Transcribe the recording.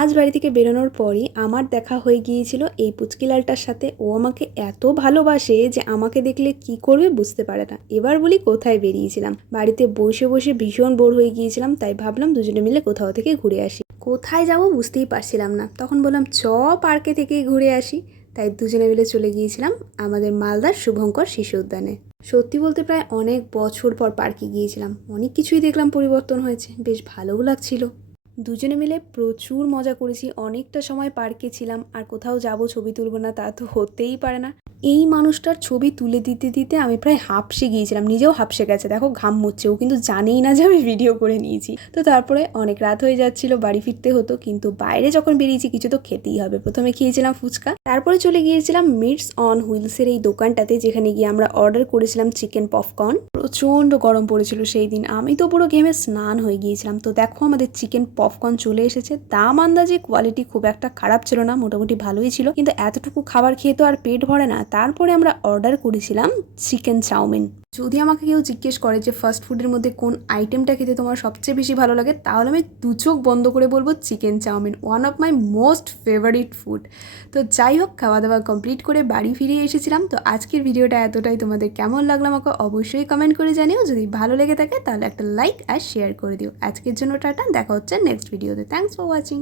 আজ বাড়ি থেকে বেরোনোর পরই আমার দেখা হয়ে গিয়েছিল এই পুচকিলালটার সাথে। ও আমাকে এত ভালোবাসে যে আমাকে দেখলে কি করবে বুঝতে পারে না। এবার বলি কোথায় বেরিয়েছিলাম। বাড়িতে বসে বসে ভীষণ বোর হয়ে গিয়েছিলাম, তাই ভাবলাম দুজনে মিলে কোথাও থেকে ঘুরে আসি। কোথায় যাব বুঝতেই পারছিলাম না। তখন বললাম, চ পার্কে থেকেই ঘুরে আসি। তাই দুজনে মিলে চলে গিয়েছিলাম আমাদের মালদার শুভঙ্কর শিশু উদ্যানে। সত্যি বলতে প্রায় অনেক বছর পর পার্কে গিয়েছিলাম। অনেক কিছুই দেখলাম পরিবর্তন হয়েছে। বেশ ভালোও লাগছিল। দুজনে মিলে প্রচুর মজা করেছি। অনেকটা সময় পার্কে ছিলাম, আর কোথাও যাব ছবি তুলব না, তা তো হতেই পারে না। এই মানুষটার ছবি তুলে দিতে দিতে আমি প্রায় হাঁপসে গিয়েছিলাম, নিজেও হাঁপসে গেছে। দেখো, ঘাম মুচ্ছে ও কিন্তু জানেই না যে আমি ভিডিও করে নিয়েছি। তো তারপরে অনেক রাত হয়ে যাচ্ছিল, বাড়ি ফিরতে হতো, কিন্তু বাইরে যখন বেরিয়েছি, কিছু তো খেতেই হবে। প্রথমে খেয়েছিলাম ফুচকা, তারপরে চলে গিয়েছিলাম মিটস অন হুইলসের এই দোকানটাতে, যেখানে গিয়ে আমরা অর্ডার করেছিলাম চিকেন পপকর্ন প্রচণ্ড গরম পড়েছিল সেই দিন। আমি তো পুরো ঘেমে স্নান হয়ে গিয়েছিলাম। তো দেখো আমাদের চিকেন পপকর্ন চলে এসেছে। দাম আন্দাজে কোয়ালিটি খুব একটা খারাপ ছিল না, মোটামুটি ভালোই ছিল। কিন্তু এতটুকু খাবার খেয়ে তো আর পেট ভরে না। তারপরে আমরা অর্ডার করেছিলাম চিকেন চাউমিন। যদি আমাকে কেউ জিজ্ঞেস করে যে ফাস্ট ফুডের মধ্যে কোন আইটেমটা খেতে তোমার সবচেয়ে বেশি ভালো লাগে, তাহলে আমি দু চোখ বন্ধ করে বলব chicken chowmein one of my most favourite food তো যাই হোক খাওয়া দাওয়া কমপ্লিট করে বাড়ি ফিরে এসেছিলাম। তো আজকের ভিডিওটা এতটাই। তোমাদের কেমন লাগল আমাকে অবশ্যই কমেন্ট করে জানিও। যদি ভালো লেগে থাকে, তাহলে একটা লাইক আর শেয়ার করে দিও। আজকের জন্য টাটা। দেখা হচ্ছে নেক্সট ভিডিওতে থ্যাংকস ফর ওয়াচিং